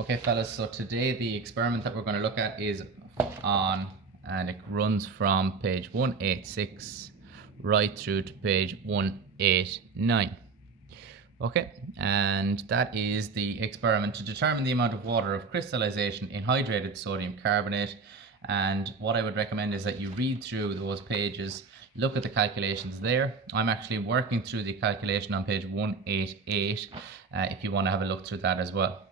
Okay fellas, so today the experiment that we're going to look at is on, and it runs from page 186 right through to page 189. Okay, and that is the experiment to determine the amount of water of crystallization in hydrated sodium carbonate. And what I would recommend is that you read through those pages, look at the calculations there. I'm actually working through the calculation on page 188 if you want to have a look through that as well.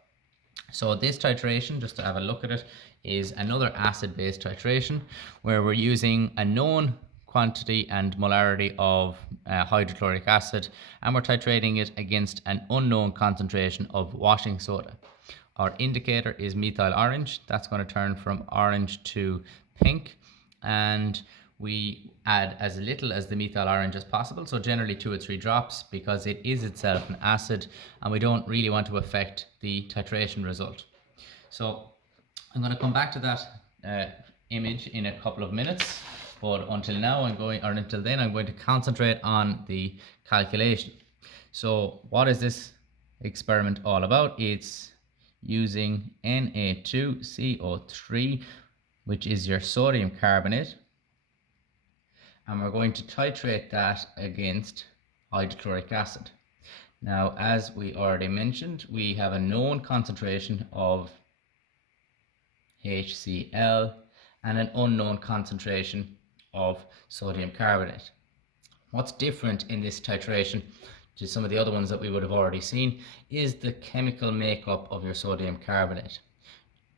So this titration, just to have a look at it, is another acid-based titration where we're using a known quantity and molarity of hydrochloric acid, and we're titrating it against an unknown concentration of washing soda. Our indicator is methyl orange. That's going to turn from orange to pink, and we add as little as the methyl orange as possible, so generally 2 or 3 drops, because it is itself an acid and we don't really want to affect the titration result. So I'm going to come back to that image in a couple of minutes, but until then I'm going to concentrate on the calculation. So what is this experiment all about? It's using Na2CO3, which is your sodium carbonate, and we're going to titrate that against hydrochloric acid. Now, as we already mentioned, we have a known concentration of HCl and an unknown concentration of sodium carbonate. What's different in this titration to some of the other ones that we would have already seen is the chemical makeup of your sodium carbonate.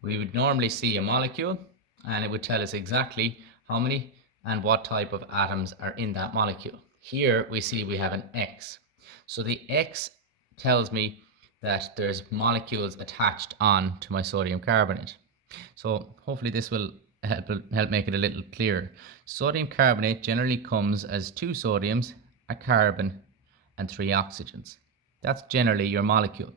We would normally see a molecule and it would tell us exactly how many and what type of atoms are in that molecule. Here we see we have an X. So the X tells me that there's molecules attached on to my sodium carbonate. So hopefully this will help make it a little clearer. Sodium carbonate generally comes as 2 sodiums, a carbon, and 3 oxygens. That's generally your molecule.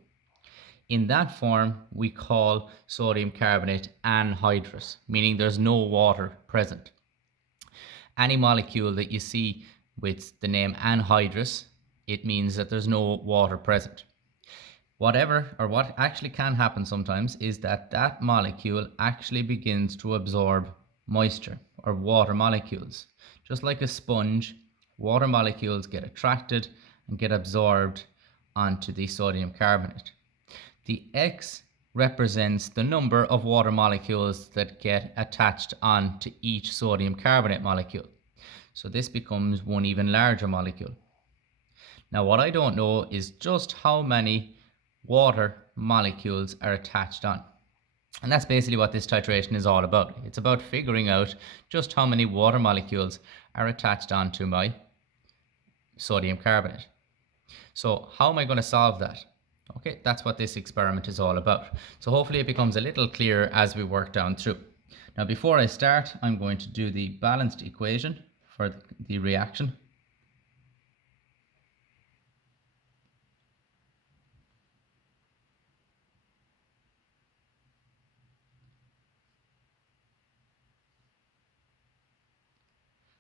In that form, we call sodium carbonate anhydrous, meaning there's no water present. Any molecule that you see with the name anhydrous, it means that there's no water present. What actually can happen sometimes is that that molecule actually begins to absorb moisture or water molecules. Just like a sponge, water molecules get attracted and get absorbed onto the sodium carbonate. The X represents the number of water molecules that get attached on to each sodium carbonate molecule. So this becomes one even larger molecule. Now what I don't know is just how many water molecules are attached on. And that's basically what this titration is all about. It's about figuring out just how many water molecules are attached onto my sodium carbonate. So how am I going to solve that? Okay, that's what this experiment is all about. So hopefully it becomes a little clearer as we work down through. Now before I start, I'm going to do the balanced equation for the reaction.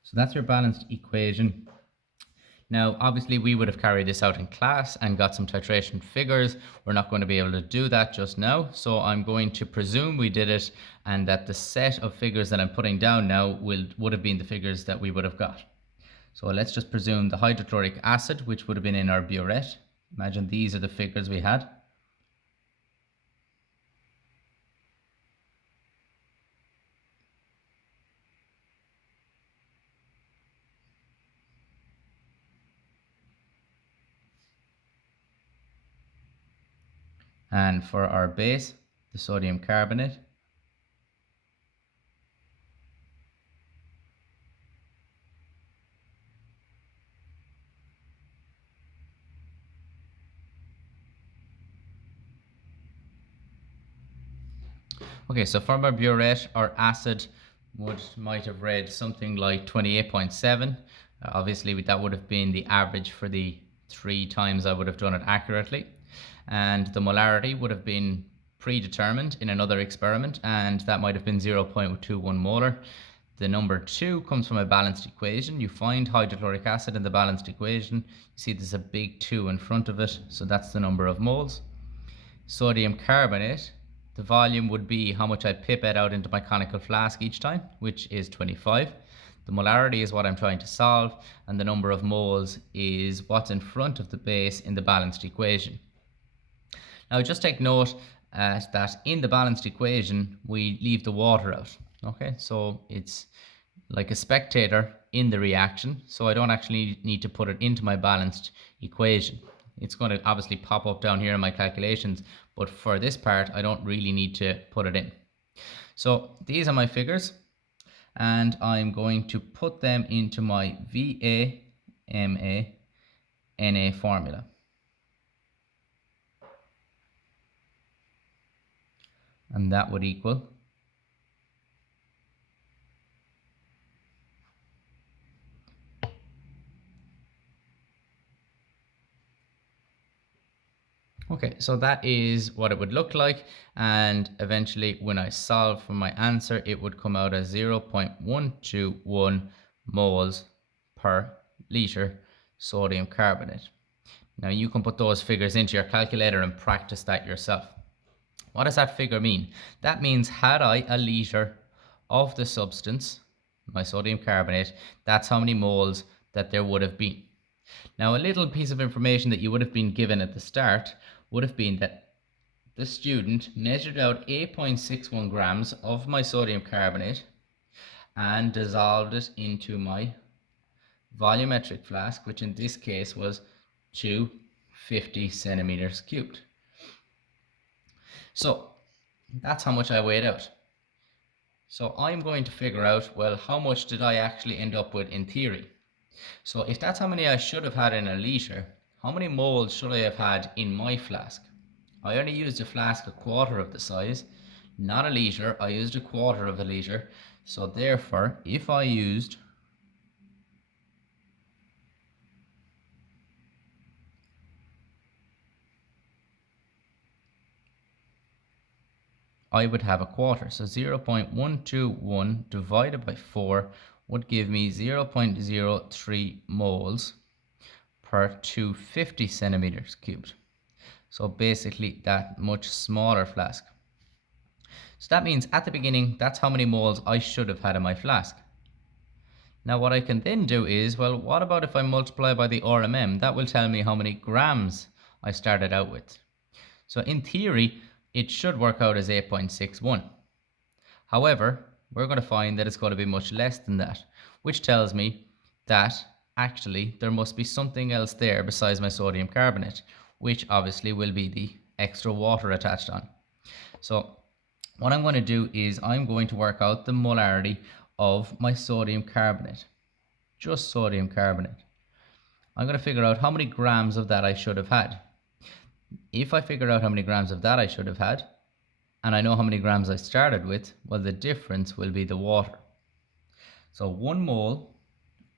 So that's your balanced equation. Now, obviously, we would have carried this out in class and got some titration figures. We're not going to be able to do that just now. So I'm going to presume we did it and that the set of figures that I'm putting down now would have been the figures that we would have got. So let's just presume the hydrochloric acid, which would have been in our burette. Imagine these are the figures we had. And for our base, the sodium carbonate. Okay, so from our burette, our acid might have read something like 28.7. Obviously, that would have been the average for the 3 times I would have done it accurately. And the molarity would have been predetermined in another experiment, and that might have been 0.21 molar. The number 2 comes from a balanced equation. You find hydrochloric acid in the balanced equation. You see there's a big 2 in front of it, so that's the number of moles. Sodium carbonate The volume would be how much I pipette out into my conical flask each time, which is 25. The molarity is what I'm trying to solve, and the number of moles is what's in front of the base in the balanced equation. Now just take note that in the balanced equation we leave the water out. Okay, so it's like a spectator in the reaction, so I don't actually need to put it into my balanced equation. It's going to obviously pop up down here in my calculations, but for this part I don't really need to put it in. So these are my figures, and I'm going to put them into my VA, MA, NA formula. And that would equal okay, so that is what it would look like, and eventually when I solve for my answer it would come out as 0.121 moles per liter sodium carbonate. Now you can put those figures into your calculator and practice that yourself. What does that figure mean? That means had I a liter of the substance, my sodium carbonate, that's how many moles that there would have been. Now a little piece of information that you would have been given at the start would have been that the student measured out 8.61 grams of my sodium carbonate and dissolved it into my volumetric flask, which in this case was 250 centimeters cubed. So that's how much I weighed out. So I'm going to figure out, well, how much did I actually end up with in theory? So if that's how many I should have had in a litre, how many moles should I have had in my flask? I only used a flask a quarter of the size, not a litre, I used a quarter of a litre. So therefore, if I used I would have a quarter. So 0.121 divided by 4 would give me 0.03 moles per 250 centimeters cubed. So basically that much smaller flask. So that means at the beginning, that's how many moles I should have had in my flask. Now what I can then do is, well, what about if I multiply by the RMM? That will tell me how many grams I started out with. So in theory, it should work out as 8.61. However, we're going to find that it's going to be much less than that, which tells me that actually there must be something else there besides my sodium carbonate, which obviously will be the extra water attached on. So what I'm going to do is I'm going to work out the molarity of my sodium carbonate, just sodium carbonate. I'm going to figure out how many grams of that I should have had. If I figure out how many grams of that I should have had, and I know how many grams I started with, well, the difference will be the water. So 1 mole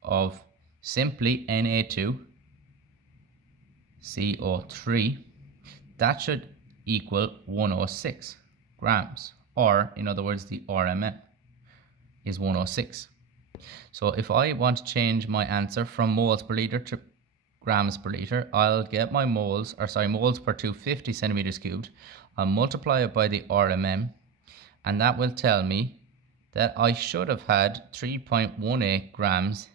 of simply Na2CO3, that should equal 106 grams, or in other words, the RMM is 106. So if I want to change my answer from moles per liter to grams per liter, I'll get my moles per 250 centimeters cubed. I'll multiply it by the RMM, and that will tell me that I should have had 3.18 grams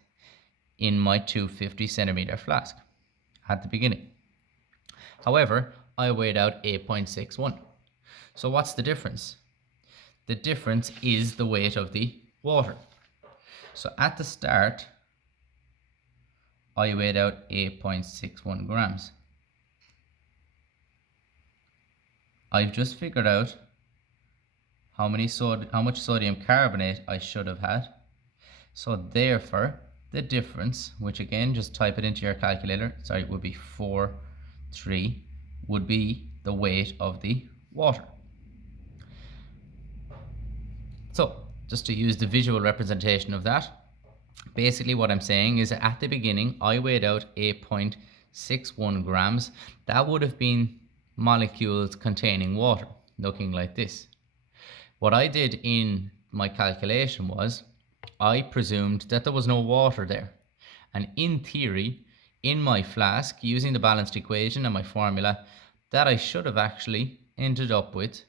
in my 250 centimeter flask at the beginning. However, I weighed out 8.61. So what's the difference? The difference is the weight of the water. So at the start, I weighed out 8.61 grams. I've just figured out how much sodium carbonate I should have had. So therefore, the difference, which again, just type it into your calculator, sorry, it would be 4.3, would be the weight of the water. So just to use the visual representation of that, basically what I'm saying is that at the beginning I weighed out 8.61 grams. That would have been molecules containing water, looking like this. What I did in my calculation was I presumed that there was no water there, and in theory in my flask, using the balanced equation and my formula, that I should have actually ended up with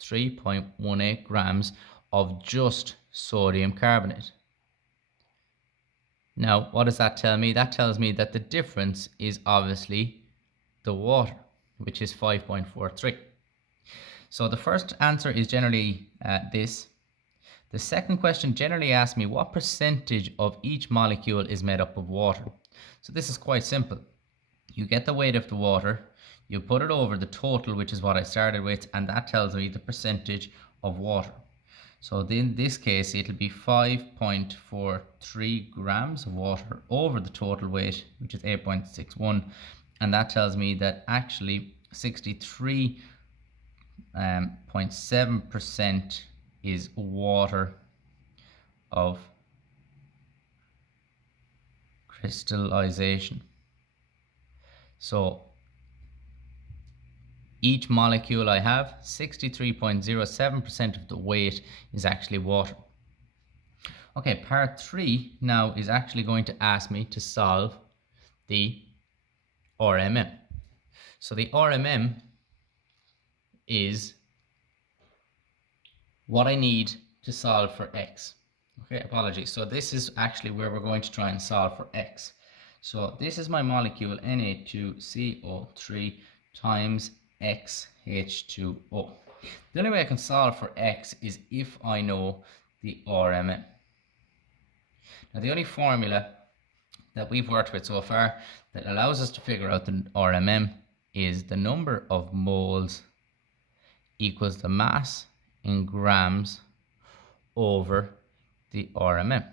3.18 grams of just sodium carbonate. Now, what does that tell me? That tells me that the difference is obviously the water, which is 5.43. So the first answer is generally this. The second question generally asks me what percentage of each molecule is made up of water. So this is quite simple. You get the weight of the water, you put it over the total, which is what I started with, and that tells me the percentage of water. So in this case, it'll be 5.43 grams of water over the total weight, which is 8.61. And that tells me that actually 63.7% is water of crystallization. So each molecule I have, 63.07% of the weight is actually water. Okay, part 3 now is actually going to ask me to solve the RMM. So the RMM is what I need to solve for x. Okay, apologies. So this is actually where we're going to try and solve for x. So this is my molecule Na2CO3 times XH2O. The only way I can solve for x is if I know the RMM. Now the only formula that we've worked with so far that allows us to figure out the RMM is the number of moles equals the mass in grams over the RMM.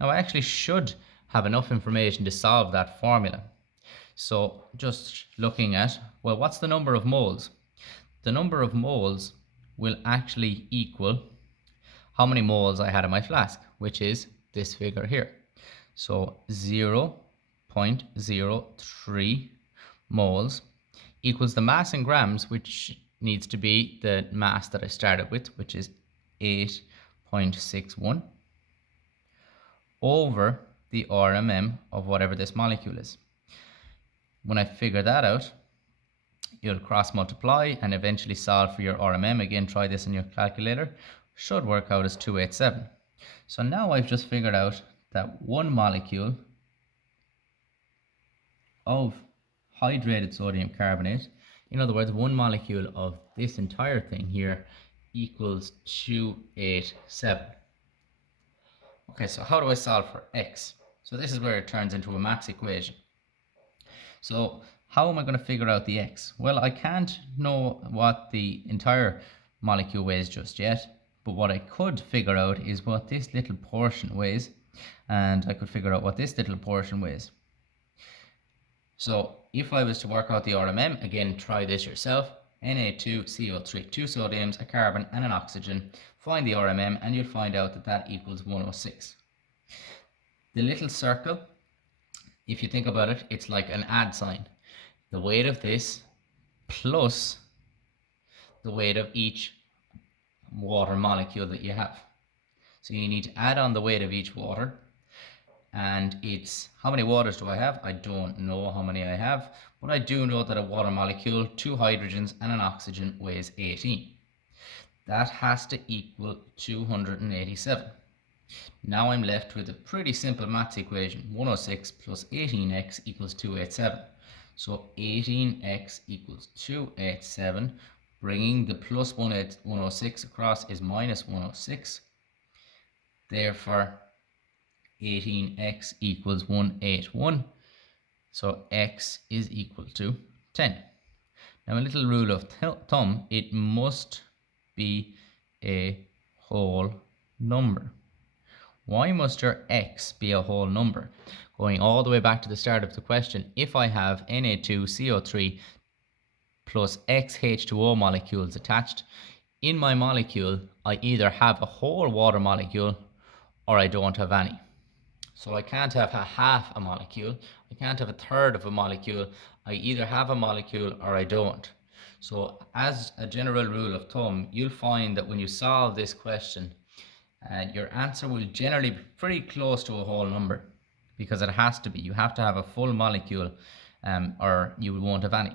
Now I actually should have enough information to solve that formula. So just looking at, well, what's the number of moles? The number of moles will actually equal how many moles I had in my flask, which is this figure here. So 0.03 moles equals the mass in grams, which needs to be the mass that I started with, which is 8.61, over the RMM of whatever this molecule is. When I figure that out, you'll cross multiply and eventually solve for your RMM. Again, try this in your calculator. Should work out as 287. So now I've just figured out that one molecule of hydrated sodium carbonate, in other words, one molecule of this entire thing here, equals 287. Okay, so how do I solve for x? So this is where it turns into a maths equation. So how am I going to figure out the x? Well, I can't know what the entire molecule weighs just yet, but what I could figure out is what this little portion weighs, and I could figure out what this little portion weighs. So if I was to work out the RMM, again, try this yourself. Na2CO3, 2 sodiums, a carbon and an oxygen. Find the RMM and you'll find out that that equals 106. The little circle, if you think about it, it's like an add sign. The weight of this plus the weight of each water molecule that you have. So you need to add on the weight of each water. And it's, how many waters do I have? I don't know how many I have, but I do know that a water molecule, 2 hydrogens and an oxygen weighs 18. That has to equal 287. Now I'm left with a pretty simple maths equation. 106 plus 18x equals 287. So 18x equals 287. Bringing the plus 106 across is minus 106. Therefore, 18x equals 181. So x is equal to 10. Now a little rule of thumb, it must be a whole number. Why must your x be a whole number? Going all the way back to the start of the question, if I have Na2CO3 plus XH2O molecules attached, in my molecule, I either have a whole water molecule or I don't have any. So I can't have a half a molecule, I can't have a third of a molecule, I either have a molecule or I don't. So as a general rule of thumb, you'll find that when you solve this question, your answer will generally be pretty close to a whole number, because it has to be. You have to have a full molecule or you won't have any.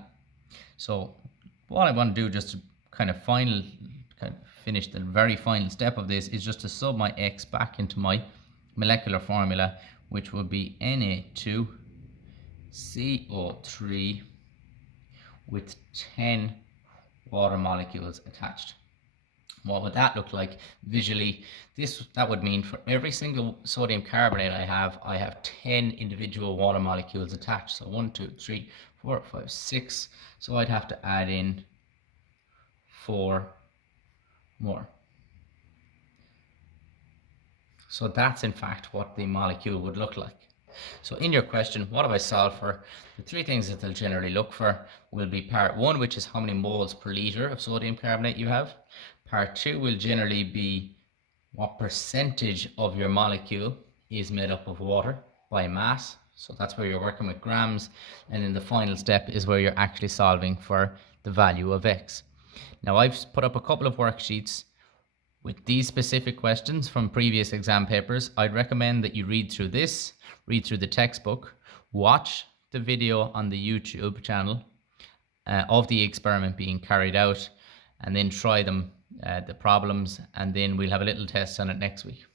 So what I want to do just to kind of final finish, the very final step of this is just to sub my X back into my molecular formula, which would be Na2CO3 with 10 water molecules attached. What would that look like visually? That would mean for every single sodium carbonate I have 10 individual water molecules attached. So 1, 2, 3, 4, 5, 6. So I'd have to add in 4 more. So that's in fact what the molecule would look like. So in your question, what have I solved for? The three things that they'll generally look for will be part 1, which is how many moles per litre of sodium carbonate you have. Part 2 will generally be what percentage of your molecule is made up of water by mass. So that's where you're working with grams. And then the final step is where you're actually solving for the value of X. Now I've put up a couple of worksheets with these specific questions from previous exam papers. I'd recommend that you read through this, read through the textbook, watch the video on the YouTube channel of the experiment being carried out, and then try them, the problems, and then we'll have a little test on it next week.